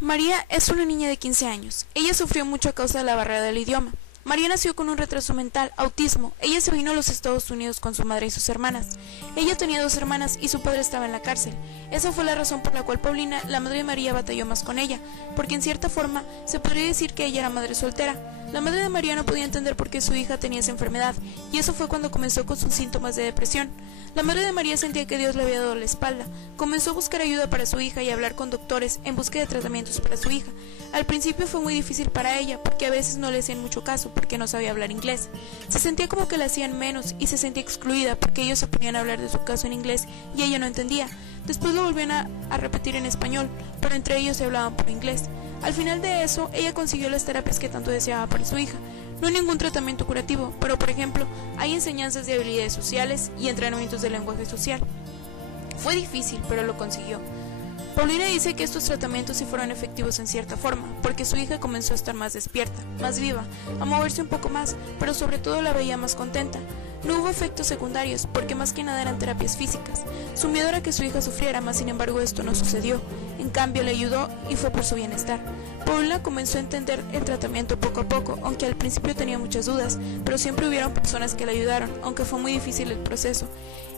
María es una niña de 15 años. Ella sufrió mucho a causa de la barrera del idioma. María nació con un retraso mental, autismo. Ella se vino a los Estados Unidos con su madre y sus hermanas. Ella tenía 2 hermanas y su padre estaba en la cárcel. Esa fue la razón por la cual Paulina, la madre de María, batalló más con ella, porque en cierta forma se podría decir que ella era madre soltera. La madre de María no podía entender por qué su hija tenía esa enfermedad, y eso fue cuando comenzó con sus síntomas de depresión. La madre de María sentía que Dios le había dado la espalda. Comenzó a buscar ayuda para su hija y a hablar con doctores en busca de tratamientos para su hija. Al principio fue muy difícil para ella, porque a veces no le hacían mucho caso, porque no sabía hablar inglés. Se sentía como que la hacían menos y se sentía excluida, porque ellos se ponían a hablar de su caso en inglés y ella no entendía. Después lo volvían a repetir en español, pero entre ellos se hablaban por inglés. Al final de eso, ella consiguió las terapias que tanto deseaba para su hija. No hay ningún tratamiento curativo, pero por ejemplo, hay enseñanzas de habilidades sociales y entrenamientos de lenguaje social. Fue difícil, pero lo consiguió. Paulina dice que estos tratamientos sí fueron efectivos en cierta forma, porque su hija comenzó a estar más despierta, más viva, a moverse un poco más, pero sobre todo la veía más contenta. No hubo efectos secundarios, porque más que nada eran terapias físicas. Su miedo era que su hija sufriera, mas sin embargo esto no sucedió. En cambio le ayudó y fue por su bienestar. Paulina comenzó a entender el tratamiento poco a poco, aunque al principio tenía muchas dudas, pero siempre hubieron personas que la ayudaron, aunque fue muy difícil el proceso.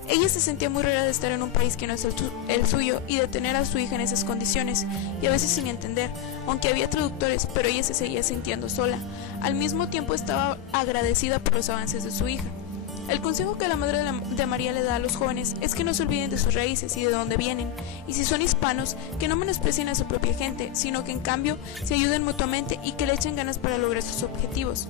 Ella se sentía muy rara de estar en un país que no es el suyo y de tener a su hija en esas condiciones, y a veces sin entender, aunque había traductores, pero ella se seguía sintiendo sola. Al mismo tiempo estaba agradecida por los avances de su hija. El consejo que la madre de María le da a los jóvenes es que no se olviden de sus raíces y de dónde vienen, y si son hispanos, que no menosprecien a su propia gente, sino que en cambio se ayuden mutuamente y que le echen ganas para lograr sus objetivos.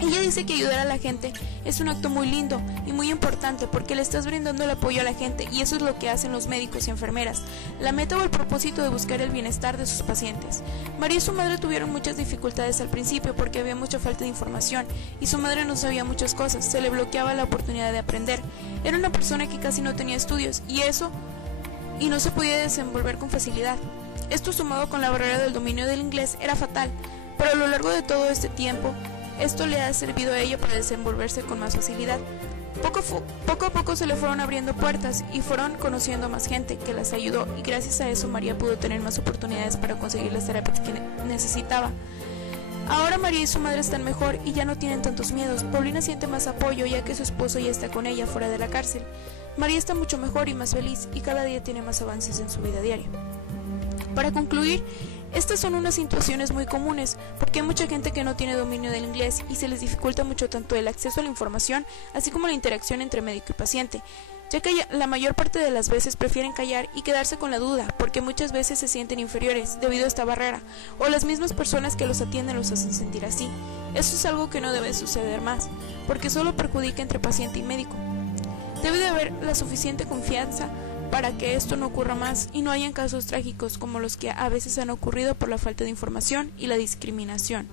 Ella dice que ayudar a la gente es un acto muy lindo y muy importante porque le estás brindando el apoyo a la gente, y eso es lo que hacen los médicos y enfermeras, la meta o el propósito de buscar el bienestar de sus pacientes. María y su madre tuvieron muchas dificultades al principio porque había mucha falta de información y su madre no sabía muchas cosas, se le bloqueaba la oportunidad de aprender. Era una persona que casi no tenía estudios y no se podía desenvolver con facilidad. Esto, sumado con la barrera del dominio del inglés, era fatal, pero a lo largo de todo este tiempo esto le ha servido a ella para desenvolverse con más facilidad. Poco a poco se le fueron abriendo puertas y fueron conociendo a más gente que las ayudó, y gracias a eso María pudo tener más oportunidades para conseguir las terapias que necesitaba. Ahora María y su madre están mejor y ya no tienen tantos miedos. Paulina siente más apoyo ya que su esposo ya está con ella fuera de la cárcel. María está mucho mejor y más feliz, y cada día tiene más avances en su vida diaria. Para concluir, estas son unas situaciones muy comunes, porque hay mucha gente que no tiene dominio del inglés y se les dificulta mucho tanto el acceso a la información, así como la interacción entre médico y paciente, ya que la mayor parte de las veces prefieren callar y quedarse con la duda, porque muchas veces se sienten inferiores debido a esta barrera, o las mismas personas que los atienden los hacen sentir así. Eso es algo que no debe suceder más, porque solo perjudica entre paciente y médico. Debe de haber la suficiente confianza para que esto no ocurra más y no hayan casos trágicos como los que a veces han ocurrido por la falta de información y la discriminación.